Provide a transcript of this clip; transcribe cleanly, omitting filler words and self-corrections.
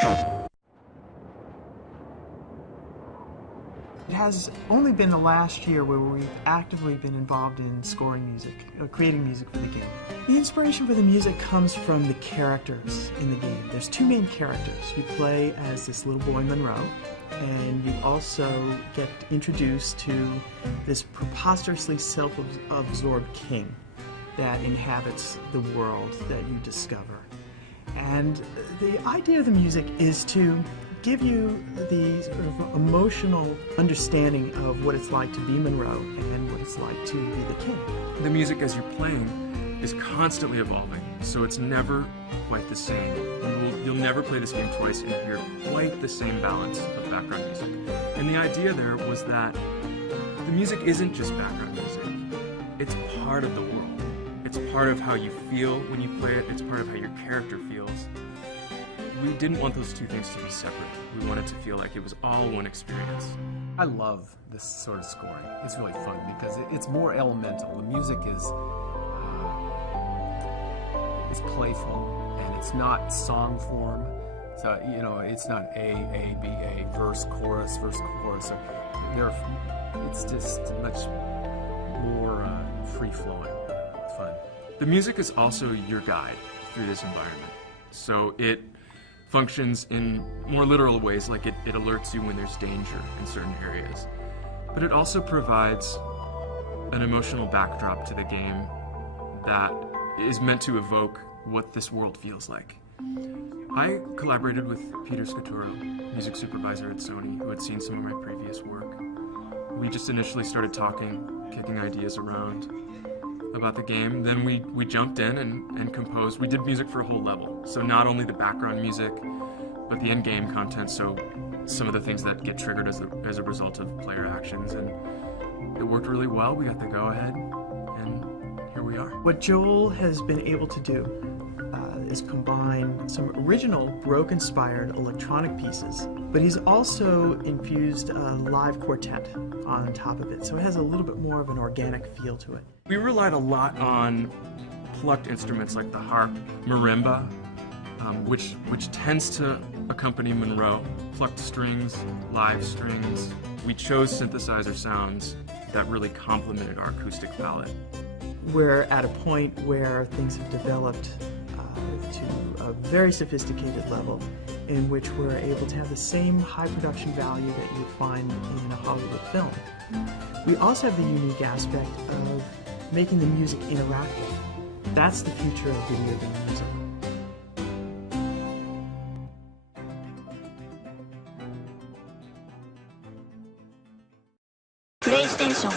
It has only been the last year where we've actively been involved in scoring music, creating music for the game. The inspiration for the music comes from the characters in the game. There's two main characters. You play as this little boy Monroe, and you also get introduced to this preposterously self-absorbed king that inhabits the world that you discover. And the idea of the music is to give you the sort of emotional understanding of what it's like to be Monroe and what it's like to be the king. The music as you're playing is constantly evolving, so it's never quite the same. You'll never play this game twice and hear quite the same balance of background music. And the idea there was that the music isn't just background music. It's part of the world. It's part of how you feel when you play it. It's part of how your character feels. We didn't want those two things to be separate. We wanted to feel like it was all one experience. I love this sort of scoring. It's really fun because it's more elemental. The music is playful and it's not song form. So it's not A, B, A, verse, chorus, verse, chorus. It's just much more free-flowing, fun. The music is also your guide through this environment. So it functions in more literal ways, like it alerts you when there's danger in certain areas. But it also provides an emotional backdrop to the game that is meant to evoke what this world feels like. I collaborated with Peter Scaturo, music supervisor at Sony, who had seen some of my previous work. We just initially started talking, kicking ideas around about the game. Then we jumped in and composed. We did music for a whole level. So not only the background music, but the in-game content, so some of the things that get triggered as a result of player actions. And it worked really well. We got the go-ahead, and here we are. What Joel has been able to do is combine some original Baroque-inspired electronic pieces, but he's also infused a live quartet on top of it, so it has a little bit more of an organic feel to it. We relied a lot on plucked instruments like the harp, marimba, which tends to accompany Monroe, plucked strings, live strings. We chose synthesizer sounds that really complemented our acoustic palette. We're at a point where things have developed to a very sophisticated level in which we're able to have the same high production value that you find in a Hollywood film. We also have the unique aspect of making the music interactive. That's the future of video game music. PlayStation